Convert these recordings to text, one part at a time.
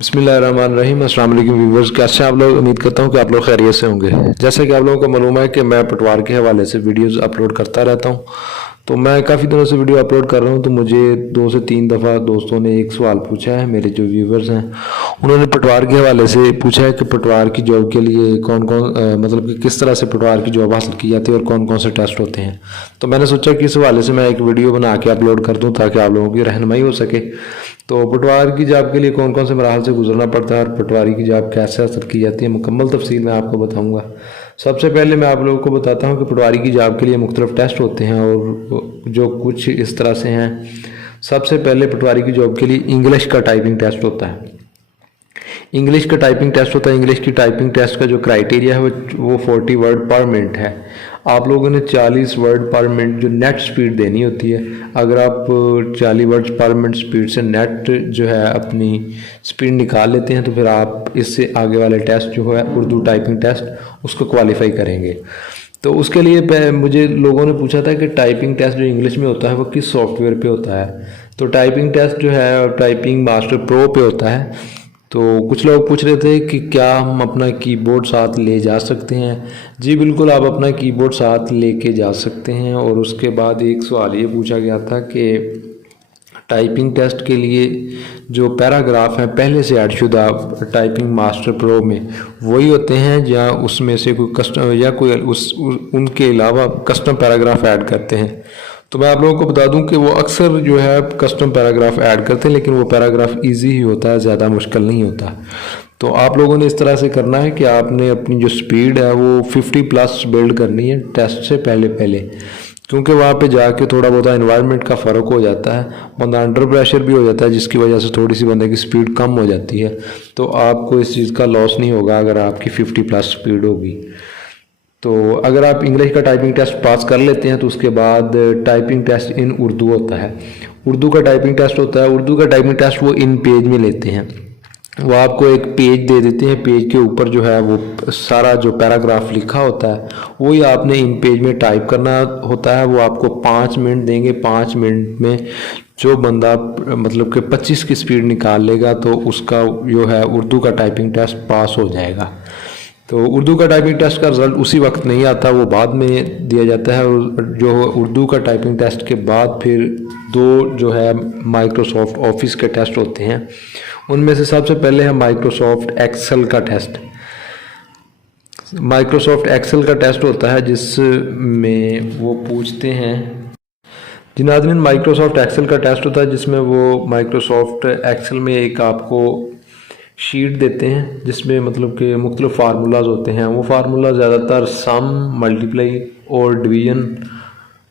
बिस्मिल्लाहिर्रहमानिर्रहीम। अस्सलाम वालेकुम व्यूवर्स, कैसे हैं आप लोग। उम्मीद करता हूं कि आप लोग खैरियत से होंगे। जैसा कि आप लोगों को मालूम है कि मैं पटवार के हवाले से वीडियोस अपलोड करता रहता हूं, तो मैं काफ़ी दिनों से वीडियो अपलोड कर रहा हूं। तो मुझे 2 से 3 दफ़ा दोस्तों ने एक सवाल पूछा है, मेरे जो व्यूवर्स हैं उन्होंने पटवार के हवाले से पूछा है कि पटवार की जॉब के लिए कौन कौन मतलब कि किस तरह से पटवार की जॉब हासिल की जाती है और कौन कौन से टेस्ट होते हैं। तो मैंने सोचा कि इस हवाले से मैं एक वीडियो बना के अपलोड कर दूँ ताकि आप लोगों की रहनुमाई हो सके। तो पटवार की जॉब के लिए कौन कौन से मराहल से गुजरना पड़ता है और पटवारी की जॉब कैसे हासिल की जाती है, मुकम्मल तफसील मैं आपको बताऊंगा। सबसे पहले मैं आप लोगों को बताता हूं कि पटवारी की जॉब के लिए मुख्तलिफ टेस्ट होते हैं और जो कुछ इस तरह से हैं। सबसे पहले पटवारी की जॉब के लिए इंग्लिश का टाइपिंग टेस्ट होता है। इंग्लिश का टाइपिंग टेस्ट होता है। इंग्लिश की टाइपिंग टेस्ट का जो क्राइटेरिया है वो 40 वर्ड पर मिनट है। आप लोगों ने 40 वर्ड पर मिनट जो नेट स्पीड देनी होती है। अगर आप 40 वर्ड पर मिनट स्पीड से नेट जो है अपनी स्पीड निकाल लेते हैं तो फिर आप इससे आगे वाले टेस्ट जो है उर्दू टाइपिंग टेस्ट उसको क्वालिफाई करेंगे। तो उसके लिए मुझे लोगों ने पूछा था कि टाइपिंग टेस्ट जो इंग्लिश में होता है वो किस सॉफ्टवेयर पे होता है। तो टाइपिंग टेस्ट जो है टाइपिंग मास्टर प्रो पे होता है। तो कुछ लोग पूछ रहे थे कि क्या हम अपना कीबोर्ड साथ ले जा सकते हैं। जी बिल्कुल, आप अपना कीबोर्ड साथ लेके जा सकते हैं। और उसके बाद एक सवाल ये पूछा गया था कि टाइपिंग टेस्ट के लिए जो पैराग्राफ हैं पहले से ऐड शुदा टाइपिंग मास्टर प्रो में वही होते हैं या उसमें से कोई कस्टम या कोई उनके अलावा कस्टम पैराग्राफ ऐड करते हैं। तो मैं आप लोगों को बता दूं कि वो अक्सर जो है कस्टम पैराग्राफ ऐड करते हैं, लेकिन वो पैराग्राफ इजी ही होता है, ज़्यादा मुश्किल नहीं होता। तो आप लोगों ने इस तरह से करना है कि आपने अपनी जो स्पीड है वो 50+ बिल्ड करनी है टेस्ट से पहले पहले, क्योंकि वहाँ पे जाके थोड़ा बहुत एनवायरनमेंट का फ़र्क हो जाता है। बंदा अंडर प्रेशर भी हो जाता है जिसकी वजह से थोड़ी सी बंदे की स्पीड कम हो जाती है। तो आपको इस चीज़ का लॉस नहीं होगा अगर आपकी 50+ स्पीड होगी। तो अगर आप इंग्लिश का टाइपिंग टेस्ट पास कर लेते हैं तो उसके बाद टाइपिंग टेस्ट इन उर्दू होता है। उर्दू का टाइपिंग टेस्ट होता है। उर्दू का टाइपिंग टेस्ट वो इन पेज में लेते हैं। वो आपको एक पेज दे देते हैं। पेज के ऊपर जो है वो सारा जो पैराग्राफ लिखा होता है वही आपने इन पेज में टाइप करना होता है। वो आपको 5 मिनट देंगे। 5 मिनट में जो बंदा मतलब कि 25 की स्पीड निकाल लेगा तो उसका जो है उर्दू का टाइपिंग टेस्ट पास हो जाएगा। तो उर्दू का टाइपिंग टेस्ट का रिज़ल्ट उसी वक्त नहीं आता, वो बाद में दिया जाता है। और जो उर्दू का टाइपिंग टेस्ट के बाद फिर 2 जो है माइक्रोसॉफ्ट ऑफिस के टेस्ट होते हैं। उनमें से सबसे पहले है माइक्रोसॉफ्ट एक्सेल का टेस्ट। माइक्रोसॉफ्ट एक्सेल का टेस्ट होता है जिसमें वो पूछते हैं जी नाज़रीन, माइक्रोसॉफ्ट एक्सेल का टेस्ट होता है जिसमें वो माइक्रोसॉफ्ट एक्सेल में एक आपको शीट देते हैं जिसमें मतलब कि मुख्तलिफ फार्मूलाज होते हैं। वो फार्मूला ज़्यादातर सम, मल्टीप्लाई और डिवीज़न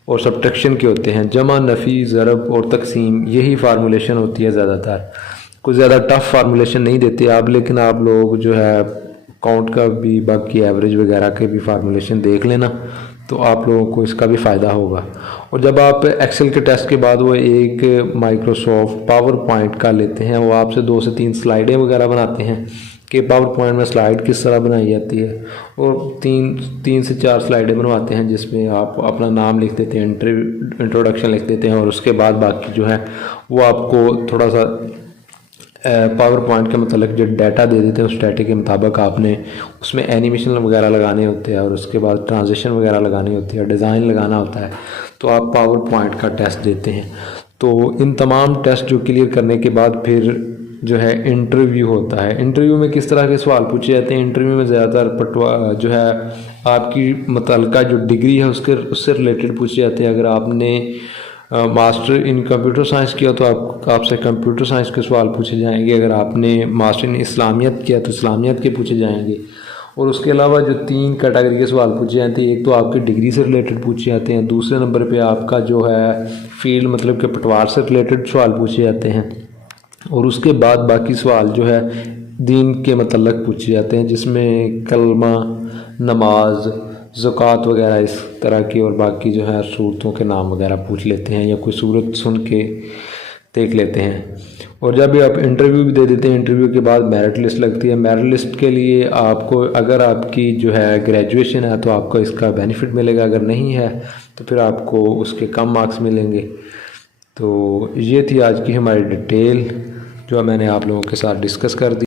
और सब्ट्रैक्शन के होते हैं। जमा, नफ़ी, ज़रब और तकसीम यही फार्मूलेशन होती है ज़्यादातर। कुछ ज़्यादा टफ फार्मूलेशन नहीं देते आप, लेकिन आप लोग जो है काउंट का भी, बाकी एवरेज वगैरह के भी फार्मूलेशन देख लेना, तो आप लोगों को इसका भी फ़ायदा होगा। और जब आप एक्सेल के टेस्ट के बाद वो एक माइक्रोसॉफ्ट पावर पॉइंट का लेते हैं, वो आपसे 2 से 3 स्लाइडें वगैरह बनाते हैं कि पावर पॉइंट में स्लाइड किस तरह बनाई जाती है। और 3 से 4 स्लाइडें बनवाते हैं जिसमें आप अपना नाम लिख देते हैं, इंट्रोडक्शन लिख देते हैं। और उसके बाद बाकी जो है वो आपको थोड़ा सा पावर पॉइंट के मतलब जो डाटा दे देते हैं उस डाटे के मुताबिक आपने उसमें एनिमेशन वगैरह लगाने होते हैं और उसके बाद ट्रांजिशन वगैरह लगानी होती है, डिज़ाइन लगाना होता है। तो आप पावर पॉइंट का टेस्ट देते हैं। तो इन तमाम टेस्ट जो क्लियर करने के बाद फिर जो है इंटरव्यू होता है। इंटरव्यू में किस तरह के सवाल पूछे जाते हैं। इंटरव्यू में ज़्यादातर जो है आपकी मुतल्लिका जो डिग्री है उससे रिलेटेड पूछे जाते हैं। अगर आपने मास्टर इन कंप्यूटर साइंस किया तो आपसे कंप्यूटर साइंस के सवाल पूछे जाएंगे। अगर आपने मास्टर इन इस्लामियत किया तो इस्लामियत के पूछे जाएंगे। और उसके अलावा जो 3 कैटेगरी के सवाल पूछे जाते हैं, एक तो आपकी डिग्री से रिलेटेड पूछे जाते हैं, दूसरे नंबर पे आपका जो है फील्ड मतलब कि पटवार से रिलेटेड सवाल पूछे जाते हैं, और उसके बाद बाकी सवाल जो है दीन के मतलब पूछे जाते हैं जिसमें कलमा, नमाज, ज़कात वगैरह इस तरह की, और बाकी जो है सूरतों के नाम वगैरह पूछ लेते हैं या कोई सूरत सुन के देख लेते हैं। और जब भी आप इंटरव्यू भी दे देते हैं, इंटरव्यू के बाद मेरिट लिस्ट लगती है। मेरिट लिस्ट के लिए आपको अगर आपकी जो है ग्रेजुएशन है तो आपको इसका बेनिफिट मिलेगा, अगर नहीं है तो फिर आपको उसके कम मार्क्स मिलेंगे। तो ये थी आज की हमारी डिटेल। जो मैंने आप लोगों के साथ डिस्कस कर दी।